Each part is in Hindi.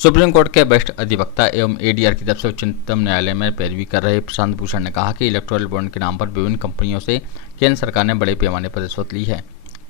सुप्रीम कोर्ट के वरिष्ठ अधिवक्ता एवं एडीआर की तरफ से उच्चतम न्यायालय में पैरवी कर रहे प्रशांत भूषण ने कहा कि इलेक्टोरल बॉन्ड के नाम पर विभिन्न कंपनियों से केंद्र सरकार ने बड़े पैमाने पर रिश्वत ली है।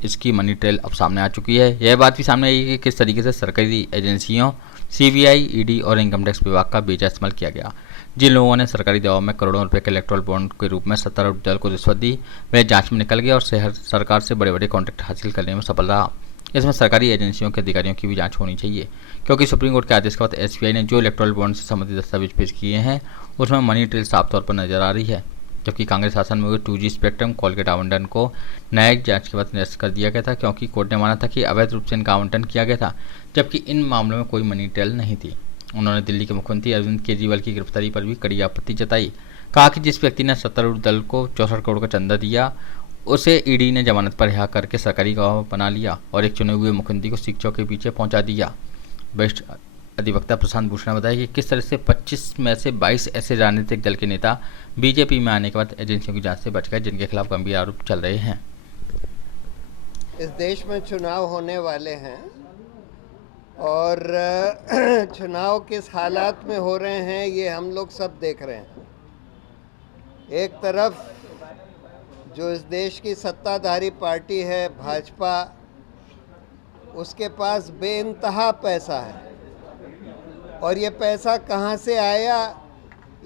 इसकी मनी ट्रेल अब सामने आ चुकी है। यह बात भी सामने आई कि किस तरीके से सरकारी एजेंसियों सीबीआई, ईडी और इनकम टैक्स विभाग का बेजा इस्तेमाल किया गया। जिन लोगों ने सरकारी दवाओं में करोड़ों रुपए के इलेक्टोरल बॉन्ड के रूप में 70 अरब डॉलर को रिश्वत दी, वह जांच में निकल गया और शहर सरकार से बड़े बड़े कॉन्ट्रैक्ट हासिल करने में सफल रहा। इसमें सरकारी एजेंसियों के अधिकारियों की भी जांच होनी चाहिए, क्योंकि सुप्रीम कोर्ट के आदेश के बाद एसबीआई ने जो इलेक्टोरल बॉन्ड से संबंधित दस्तावेज पेश किए हैं उसमें मनी ट्रेल साफ तौर पर नजर आ रही है। जबकि कांग्रेस शासन में हुए 2G स्पेक्ट्रम कॉलगेट आवंटन को न्यायिक जांच के बाद निरस्त कर दिया गया था, क्योंकि कोर्ट ने माना था कि अवैध रूप से इनका आवंटन किया गया था, जबकि इन मामलों में कोई मनी ट्रेल नहीं थी। उन्होंने दिल्ली के मुख्यमंत्री अरविंद केजरीवाल की गिरफ्तारी पर भी कड़ी आपत्ति जताई। कहा कि जिस व्यक्ति ने 70 दल को 64 करोड़ का चंदा दिया उसे ईडी ने जमानत पर रिहा करके सरकारी गवाह बना लिया और एक चुने हुए मुख्यमंत्री को शिक्षकों के पीछे पहुंचा दिया। वरिष्ठ अधिवक्ता प्रशांत भूषण ने बताया कि किस तरह से 25 में से 22 ऐसे राजनीतिक दल के नेता बीजेपी में आने के बाद एजेंसियों की जांच से बच गए, जिनके खिलाफ गंभीर आरोप चल रहे हैं। इस देश में चुनाव होने वाले हैं और चुनाव किस हालात में हो रहे हैं ये हम लोग सब देख रहे हैं। एक तरफ जो इस देश की सत्ताधारी पार्टी है भाजपा, उसके पास बेइंतहा पैसा है और ये पैसा कहाँ से आया,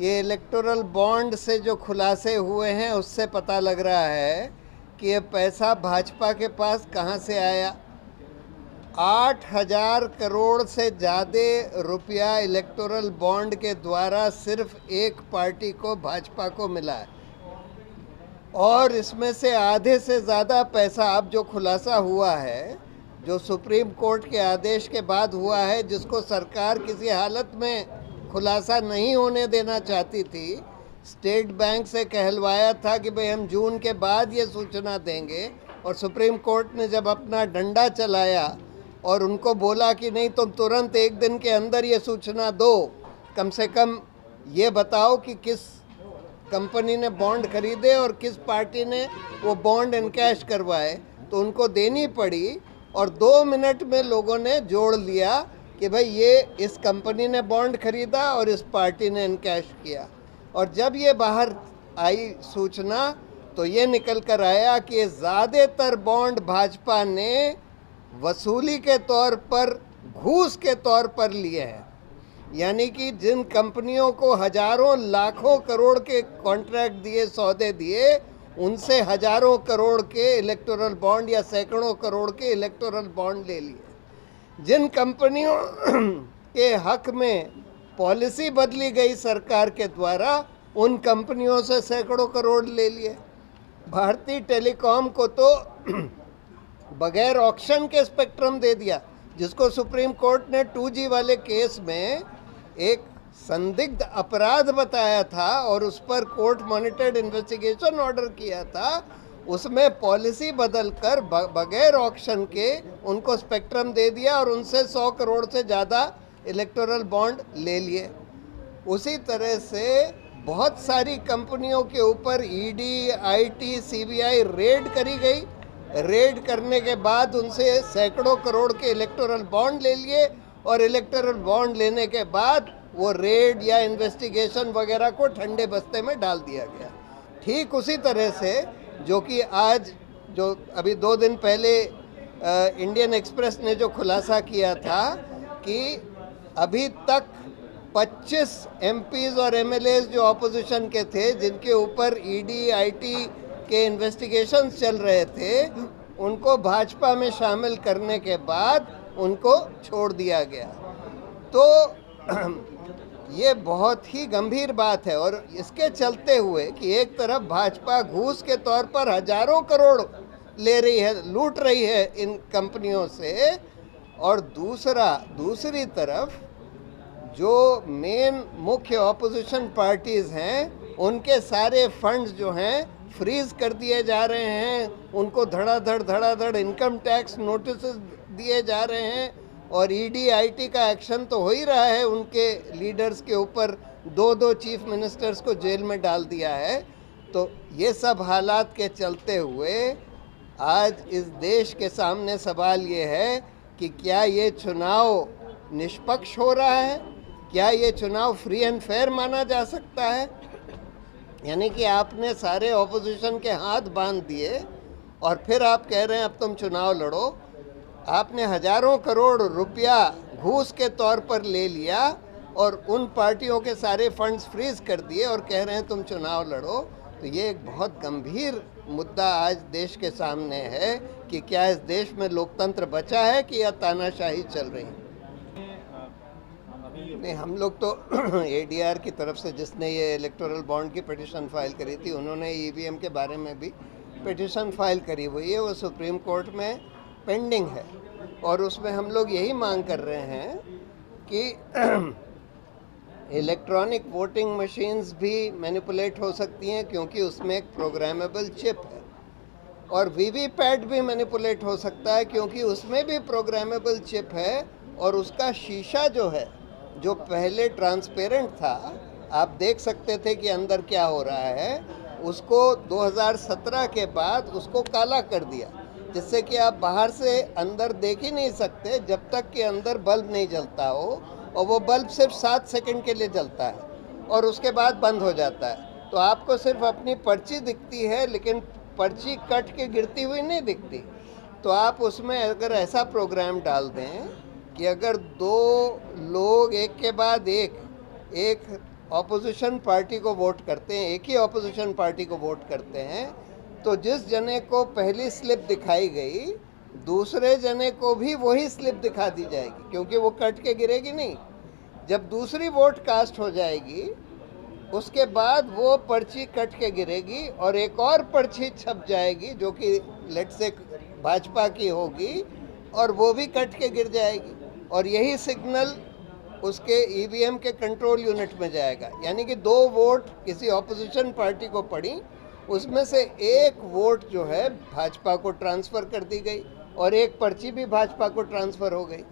ये इलेक्टोरल बॉन्ड से जो खुलासे हुए हैं उससे पता लग रहा है कि ये पैसा भाजपा के पास कहाँ से आया। 8,000 करोड़ से ज़्यादा रुपया इलेक्टोरल बॉन्ड के द्वारा सिर्फ एक पार्टी को, भाजपा को मिला है और इसमें से आधे से ज़्यादा पैसा अब जो खुलासा हुआ है, जो सुप्रीम कोर्ट के आदेश के बाद हुआ है, जिसको सरकार किसी हालत में खुलासा नहीं होने देना चाहती थी, स्टेट बैंक से कहलवाया था कि भाई हम जून के बाद ये सूचना देंगे, और सुप्रीम कोर्ट ने जब अपना डंडा चलाया और उनको बोला कि नहीं तुम तुरंत एक दिन के अंदर ये सूचना दो, कम से कम ये बताओ कि किस कंपनी ने बॉन्ड खरीदे और किस पार्टी ने वो बॉन्ड इनकैश करवाए, तो उनको देनी पड़ी और 2 मिनट में लोगों ने जोड़ लिया कि भाई ये इस कंपनी ने बॉन्ड खरीदा और इस पार्टी ने इनकैश किया। और जब ये बाहर आई सूचना तो ये निकल कर आया कि ज़्यादातर बॉन्ड भाजपा ने वसूली के तौर पर, घूस के तौर पर लिए हैं। यानी कि जिन कंपनियों को हजारों लाखों करोड़ के कॉन्ट्रैक्ट दिए, सौदे दिए, उनसे हजारों करोड़ के इलेक्टोरल बॉन्ड या सैकड़ों करोड़ के इलेक्टोरल बॉन्ड ले लिए। जिन कंपनियों के हक में पॉलिसी बदली गई सरकार के द्वारा, उन कंपनियों से सैकड़ों करोड़ ले लिए। भारतीय टेलीकॉम को तो बगैर ऑक्शन के स्पेक्ट्रम दे दिया, जिसको सुप्रीम कोर्ट ने 2G वाले केस में एक संदिग्ध अपराध बताया था और उस पर कोर्ट मॉनिटर्ड इन्वेस्टिगेशन ऑर्डर किया था। उसमें पॉलिसी बदलकर बगैर ऑक्शन के उनको स्पेक्ट्रम दे दिया और उनसे 100 करोड़ से ज़्यादा इलेक्टोरल बॉन्ड ले लिए। उसी तरह से बहुत सारी कंपनियों के ऊपर ईडी, आईटी, सीबीआई रेड करी गई। रेड करने के बाद उनसे सैकड़ों करोड़ के इलेक्टोरल बॉन्ड ले लिए और इलेक्टोरल बॉन्ड लेने के बाद वो रेड या इन्वेस्टिगेशन वगैरह को ठंडे बस्ते में डाल दिया गया। ठीक उसी तरह से जो कि आज, जो अभी 2 दिन पहले इंडियन एक्सप्रेस ने जो खुलासा किया था कि अभी तक 25 एमपीज और एमएलएज जो ऑपोजिशन के थे, जिनके ऊपर ईडी, आईटी के इन्वेस्टिगेशन चल रहे थे, उनको भाजपा में शामिल करने के बाद उनको छोड़ दिया गया। तो ये बहुत ही गंभीर बात है और इसके चलते हुए कि एक तरफ भाजपा घूस के तौर पर हजारों करोड़ ले रही है, लूट रही है इन कंपनियों से, और दूसरी तरफ जो मेन मुख्य ऑपोजिशन पार्टीज हैं उनके सारे फंड्स जो हैं फ्रीज कर दिए जा रहे हैं, उनको धड़ाधड़ इनकम टैक्स नोटिस दिए जा रहे हैं और ईडी, आईटी का एक्शन तो हो ही रहा है। उनके लीडर्स के ऊपर 2 चीफ मिनिस्टर्स को जेल में डाल दिया है। तो ये सब हालात के चलते हुए आज इस देश के सामने सवाल ये है कि क्या ये चुनाव निष्पक्ष हो रहा है? क्या ये चुनाव फ्री एंड फेयर माना जा सकता है? यानी कि आपने सारे ऑपोजिशन के हाथ बांध दिए और फिर आप कह रहे हैं अब तुम चुनाव लड़ो। आपने हजारों करोड़ रुपया घूस के तौर पर ले लिया और उन पार्टियों के सारे फंड्स फ्रीज कर दिए और कह रहे हैं तुम चुनाव लड़ो। तो ये एक बहुत गंभीर मुद्दा आज देश के सामने है कि क्या इस देश में लोकतंत्र बचा है कि या तानाशाही चल रही है। नहीं, हम लोग तो एडीआर की तरफ से जिसने ये इलेक्टोरल बॉन्ड की पिटीशन फाइल करी थी, उन्होंने ईवीएम के बारे में भी पिटीशन फाइल करी हुई है, वो सुप्रीम कोर्ट में पेंडिंग है। और उसमें हम लोग यही मांग कर रहे हैं कि इलेक्ट्रॉनिक वोटिंग मशीन्स भी मैनिपुलेट हो सकती हैं क्योंकि उसमें एक प्रोग्रामेबल चिप है, और वीवीपैट भी मैनिपुलेट हो सकता है क्योंकि उसमें भी प्रोग्रामेबल चिप है। और उसका शीशा जो है, जो पहले ट्रांसपेरेंट था, आप देख सकते थे कि अंदर क्या हो रहा है, उसको 2017 के बाद उसको काला कर दिया, जिससे कि आप बाहर से अंदर देख ही नहीं सकते जब तक कि अंदर बल्ब नहीं जलता हो, और वो बल्ब सिर्फ 7 सेकंड के लिए जलता है और उसके बाद बंद हो जाता है। तो आपको सिर्फ अपनी पर्ची दिखती है, लेकिन पर्ची कट के गिरती हुई नहीं दिखती। तो आप उसमें अगर ऐसा प्रोग्राम डाल दें कि अगर 2 लोग एक के बाद एक ऑपोजिशन पार्टी को वोट करते हैं, एक ही ऑपोजिशन पार्टी को वोट करते हैं, तो जिस जने को पहली स्लिप दिखाई गई, दूसरे जने को भी वही स्लिप दिखा दी जाएगी क्योंकि वो कट के गिरेगी नहीं। जब दूसरी वोट कास्ट हो जाएगी, उसके बाद वो पर्ची कट के गिरेगी और एक और पर्ची छप जाएगी जो कि लेट से भाजपा की होगी, और वो भी कट के गिर जाएगी, और यही सिग्नल उसके ईवीएम के कंट्रोल यूनिट में जाएगा। यानी कि 2 वोट किसी ऑपोजिशन पार्टी को पड़ी, उसमें से एक वोट जो है भाजपा को ट्रांसफ़र कर दी गई और एक पर्ची भी भाजपा को ट्रांसफ़र हो गई।